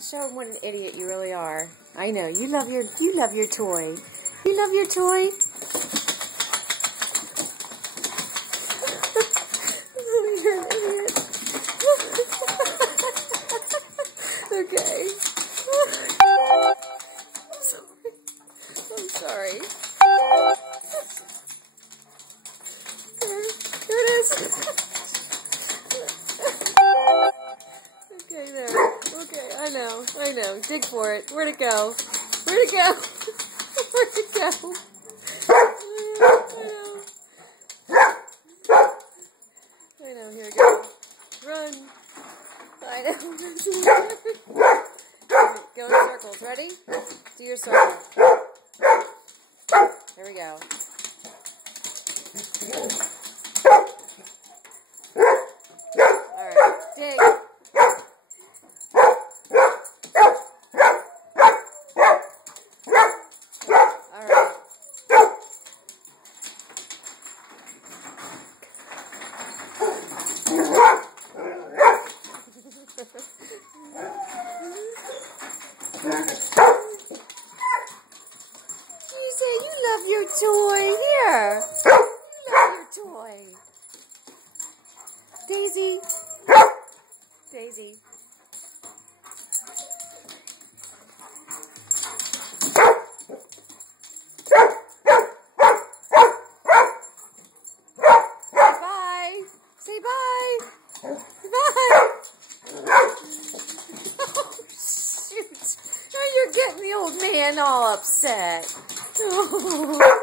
Show them what an idiot you really are. I know, you love your toy. You love your toy? You're an idiot. Okay. I'm sorry. Here it is. Okay, there. Okay, I know. Dig for it. Where'd it go? Where'd it go? Where'd it go? I know, here it goes. Run. I know. Go in circles. Ready? Do your circle. Here we go. Alright, dig. Alright. You say you love your toy. Here. You love your toy. Daisy. Daisy. Bye. Say bye. Bye. Oh, shoot. Now you're getting the old man all upset. Oh.